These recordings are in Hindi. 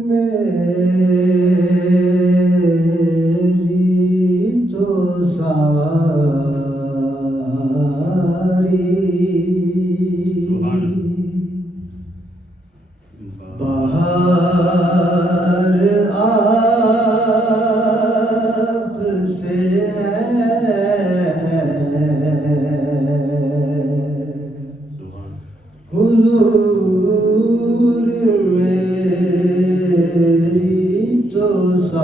मेरी तो सारी बहार आपसे है, हुजूर मेरी तो सारी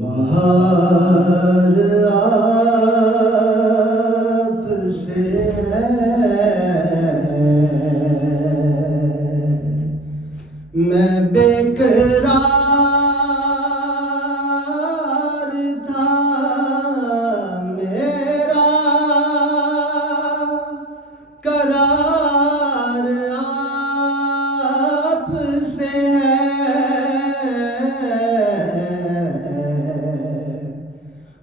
बहार आपसे है। मैं बेकरार था, मेरा करार आपसे है,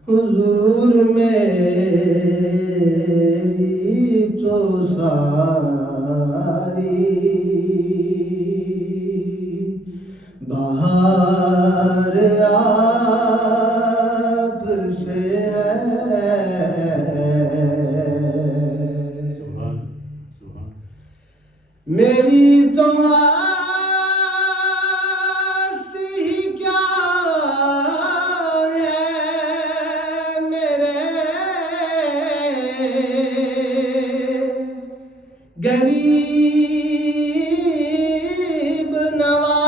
हुजूर मेरी तो सारी बहार आपसे है। मेरी तो हस्ती ही क्या है, मेरे गरीब नवाज।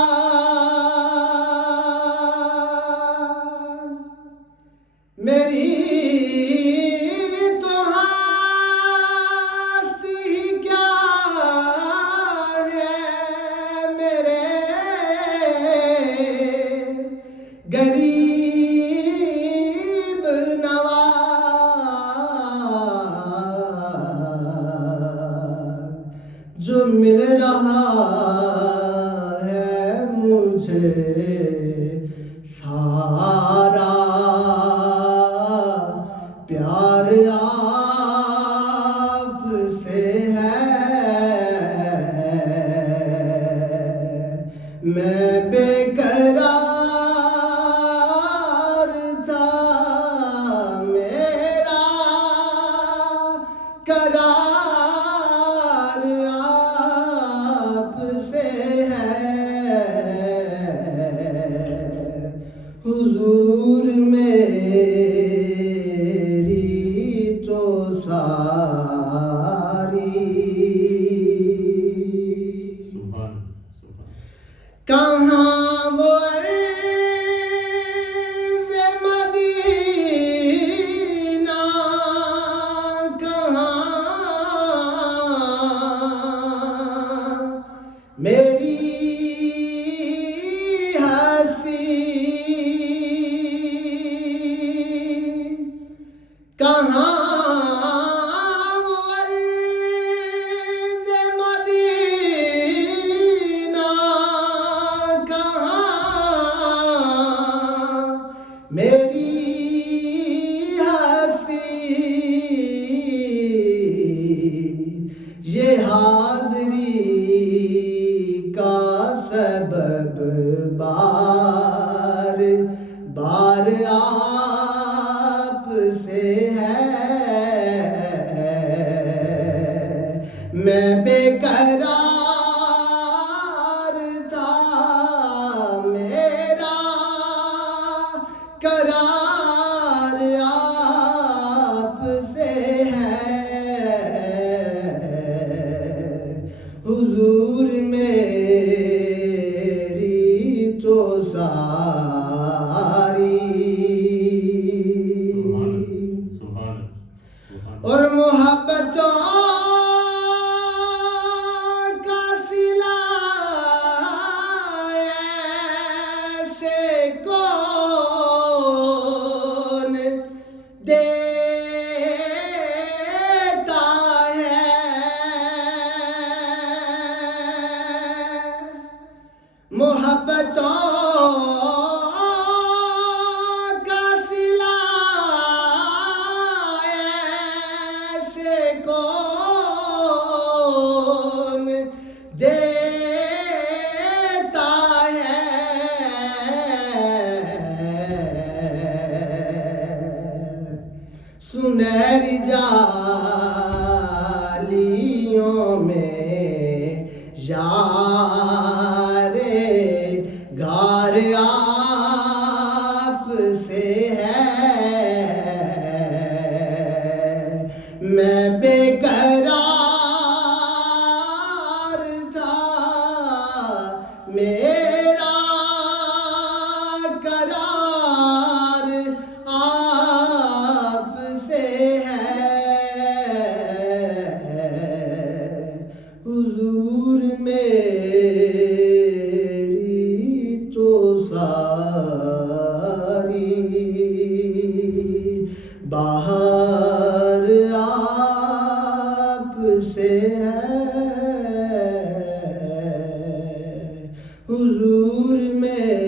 मेरी तो हस्ती ही क्या है, मेरे गरीब नवाज। जो मिल रहा है मुझे सारा प्यार आपसे है। मैं बेकरार था, मेरा करार आपसे है, हुजूर मेरी तो सारी कहाँ वो अर्ज़ मदीना, कहाँ मेरी हस्ती, कहाँ वो अर्ज़ मदीना, कहाँ मेरी हस्ती। ये हाज़री का सबब बार बार आपसे है। मैं बेकरार था, मेरा करार आपसे है, हुजूर मेरी तो सारी और मोहब्बतों का देता है। सुनहरी जालियों में यारे घर आप से है। मैं बेकरार था, मेरा करार आप से है। हुजूर मेरी तो सारी बाहर आप से है। हुजूर में